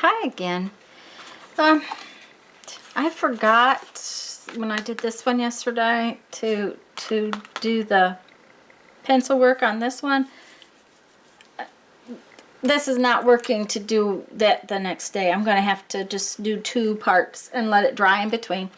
Hi again. Um, I forgot when I did this one yesterday to do the pencil work on this one. This is not working to do that the next day. I'm going to have to just do 2 parts and let it dry in between.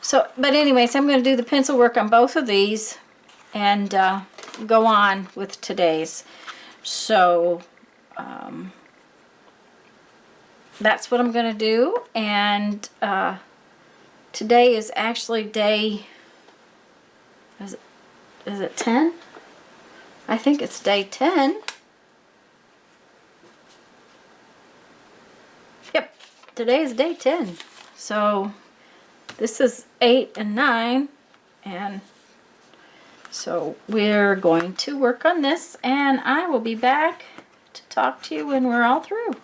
So, but anyways, I'm going to do the pencil work on both of these and go on with today's. So, that's what I'm going to do. And today is actually day, is it 10? I think it's day 10. Yep, today is day 10. So this is 8 and 9, and so we're going to work on this, and I will be back to talk to you when we're all through.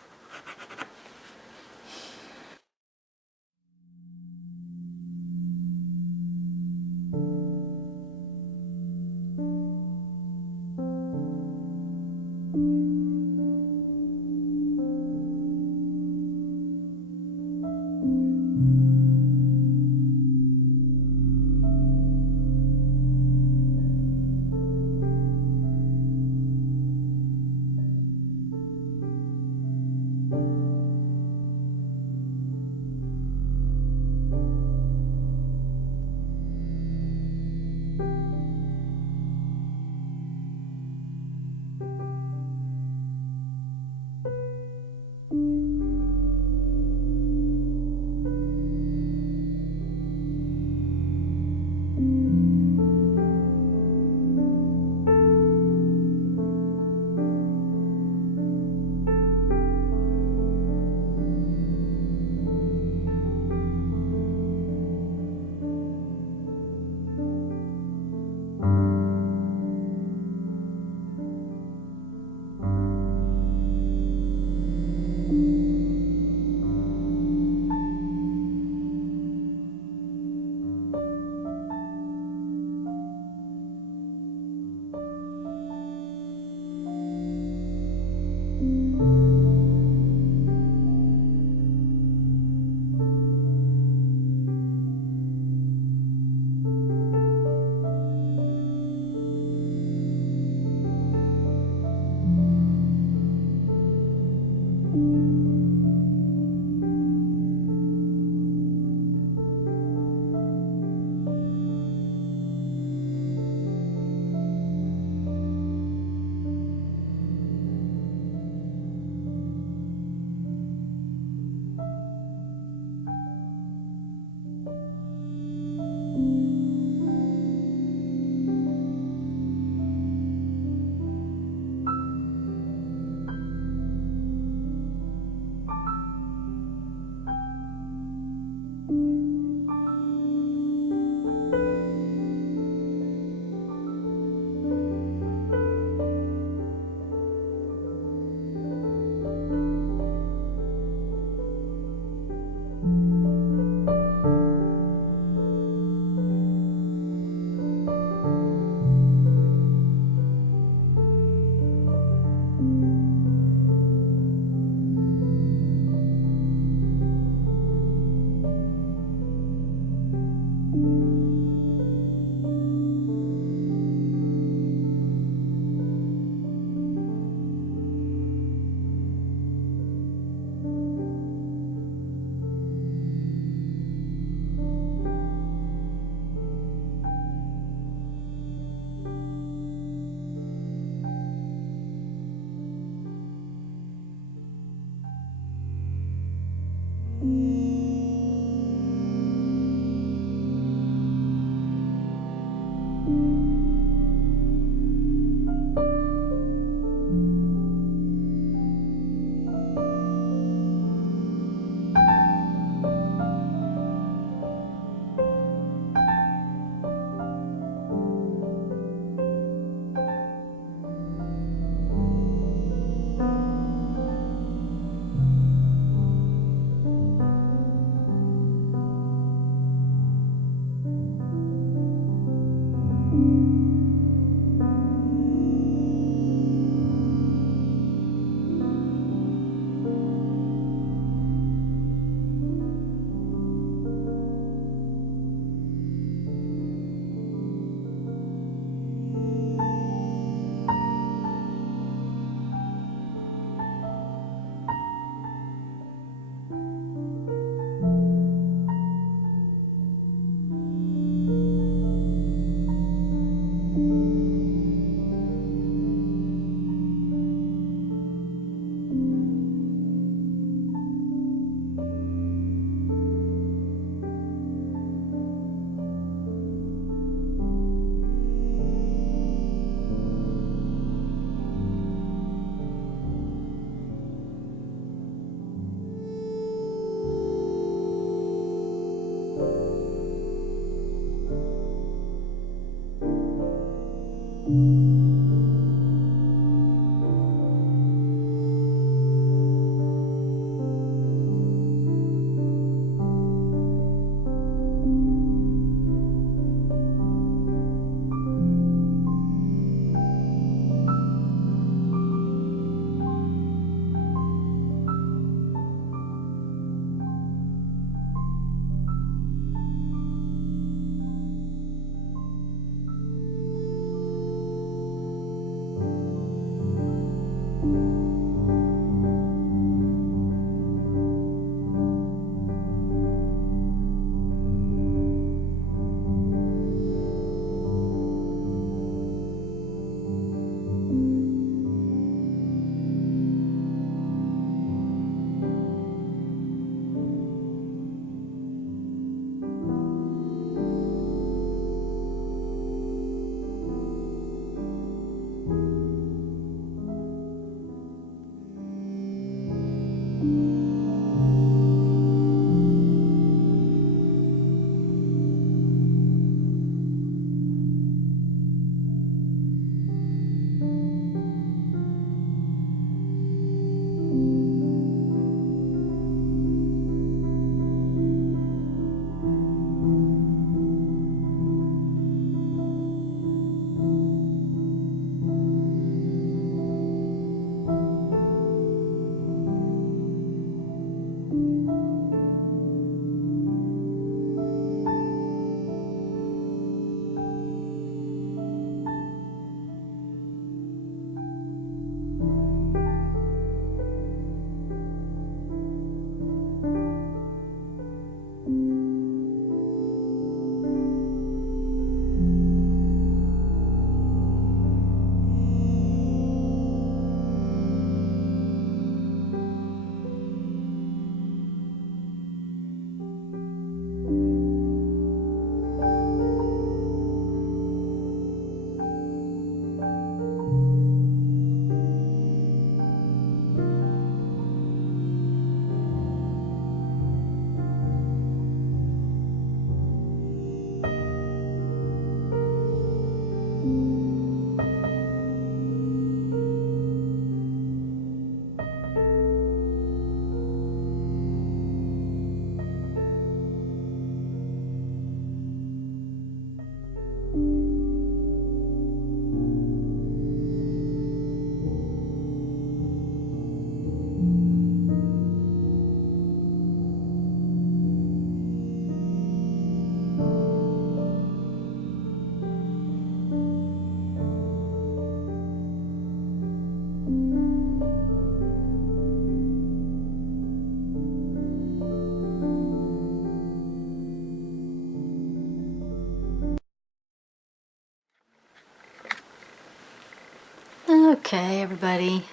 Okay, everybody.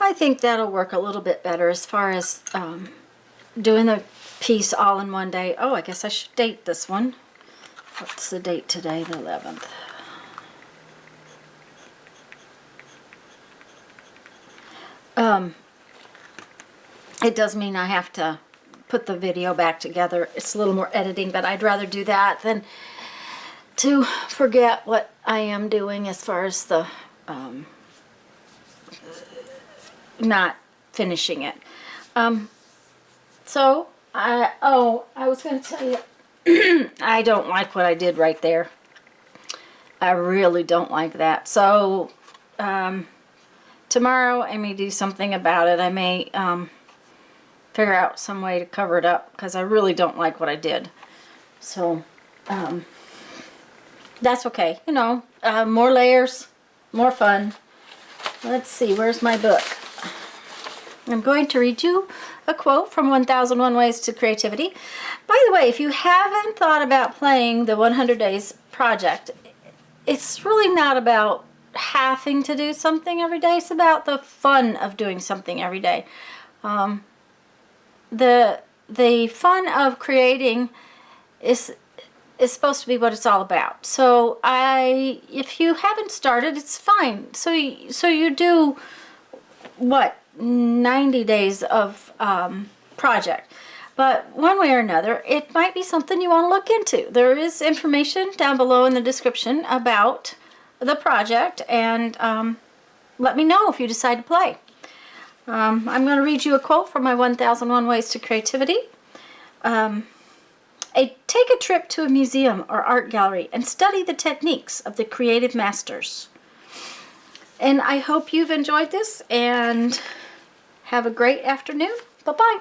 I think that'll work a little bit better as far as doing the piece all in one day. Oh, I guess I should date this one. What's the date today? The 11th. It does mean I have to put the video back together. It's a little more editing, but I'd rather do that than to forget what I am doing as far as the not finishing it. So I was going to tell you, I don't like what I did right there. I really don't like that. So tomorrow I may do something about it. I may figure out some way to cover it up because I really don't like what I did. So that's okay. You know, more layers, more fun. Let's see, where's my book? I'm going to read you a quote from 1001 Ways to Creativity. By the way, if you haven't thought about playing the 100 Days project, it's really not about having to do something every day. It's about the fun of doing something every day. The fun of creating is supposed to be what it's all about. So if you haven't started, it's fine. So you do what, 90 days of project. But one way or another, it might be something you want to look into. There is information down below in the description about the project, and let me know if you decide to play. I'm going to read you a quote from my 1001 Ways to Creativity. Take a trip to a museum or art gallery and study the techniques of the creative masters. And I hope you've enjoyed this, and have a great afternoon. Bye-bye.